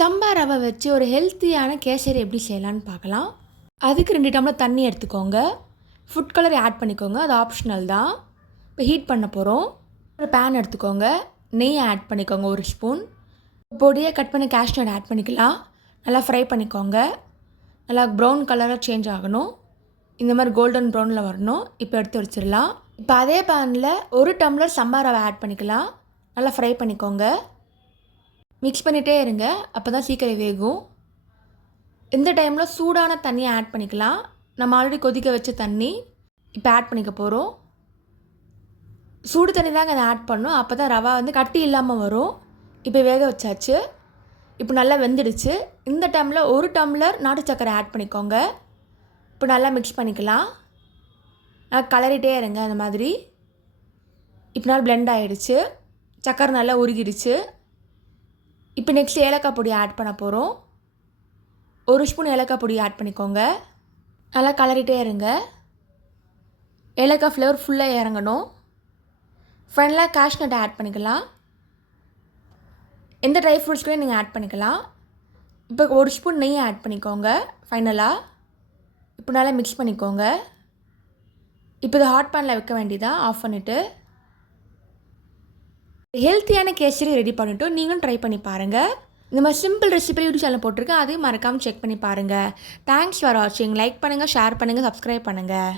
சம்பா ரவை வச்சு ஒரு ஹெல்த்தியான கேசரி எப்படி செய்யலான்னு பார்க்கலாம். அதுக்கு 2 டம்ளர் தண்ணி எடுத்துக்கோங்க. ஃபுட் கலர் ஆட் பண்ணிக்கோங்க, அது ஆப்ஷனல் தான். இப்போ ஹீட் பண்ண போகிறோம். ஒரு பேன் எடுத்துக்கோங்க, நெய் ஆட் பண்ணிக்கோங்க 1 ஸ்பூன். பொடியாக கட் பண்ணி கேஷ்நட் ஆட் பண்ணிக்கலாம். நல்லா ஃப்ரை பண்ணிக்கோங்க. நல்லா ப்ரௌன் கலராக சேஞ்ச் ஆகணும், இந்த மாதிரி கோல்டன் ப்ரௌனில் வரணும். இப்போ எடுத்து வச்சிடலாம். இப்போ அதே பேனில் 1 டம்ளர் சம்பா ரவை ஆட் பண்ணிக்கலாம். நல்லா ஃப்ரை பண்ணிக்கோங்க. மிக்ஸ் பண்ணிகிட்டே இருங்க, அப்போ தான் சீக்கிரம் வேகும். இந்த டைமில் சூடான தண்ணியை ஆட் பண்ணிக்கலாம். நம்ம ஆல்ரெடி கொதிக்க வச்ச தண்ணி இப்போ ஆட் பண்ணிக்க போகிறோம். சூடு தண்ணி தாங்க அதை ஆட் பண்ணணும், அப்போ தான் ரவா கட்டி இல்லாமல் வரும். இப்போ வேக வச்சாச்சு. இப்போ நல்லா வெந்துடுச்சு. இந்த டைமில் 1 டம்ளர் நாட்டு சர்க்கரை ஆட் பண்ணிக்கோங்க. இப்போ நல்லா மிக்ஸ் பண்ணிக்கலாம். நல்லா கலரிட்டே இருங்க அந்த மாதிரி. இப்போ நல்லா பிளெண்ட் ஆகிடுச்சு, சர்க்கரை நல்லா உருகிடுச்சு. இப்போ நெக்ஸ்ட் ஏலக்காய் பொடி ஆட் பண்ண போகிறோம். 1 ஸ்பூன் ஏலக்காய் பொடி ஆட் பண்ணிக்கோங்க. நல்லா கலரிட்டே இருங்க. ஏலக்காய் ஃப்ளேவர் ஃபுல்லாக இறங்கணும். ஃபைனலாக கேஷ்நட் ஆட் பண்ணிக்கலாம். எந்த ட்ரை ஃப்ரூட்ஸ் கூட நீங்கள் ஆட் பண்ணிக்கலாம். இப்போ 1 ஸ்பூன் நெய் ஆட் பண்ணிக்கோங்க ஃபைனலாக. இப்போ நல்லா மிக்ஸ் பண்ணிக்கோங்க. இப்போ இதை ஹாட் பேனில் வைக்க வேண்டியதான், ஆஃப் பண்ணிவிட்டு. ஹெல்த்தியான கேசரி ரெடி பண்ணிவிட்டோம். நீங்களும் ட்ரை பண்ணி பாருங்கள். இந்த மாதிரி சிம்பிள் ரெசிபி யூடியூப் சேனல் போட்டிருக்கேன், அதையும் மறக்காமல் செக் பண்ணி பாருங்கள். தேங்க்ஸ் ஃபார் வாட்சிங். லைக் பண்ணுங்கள், ஷேர் பண்ணுங்கள், சப்ஸ்கிரைப் பண்ணுங்கள்.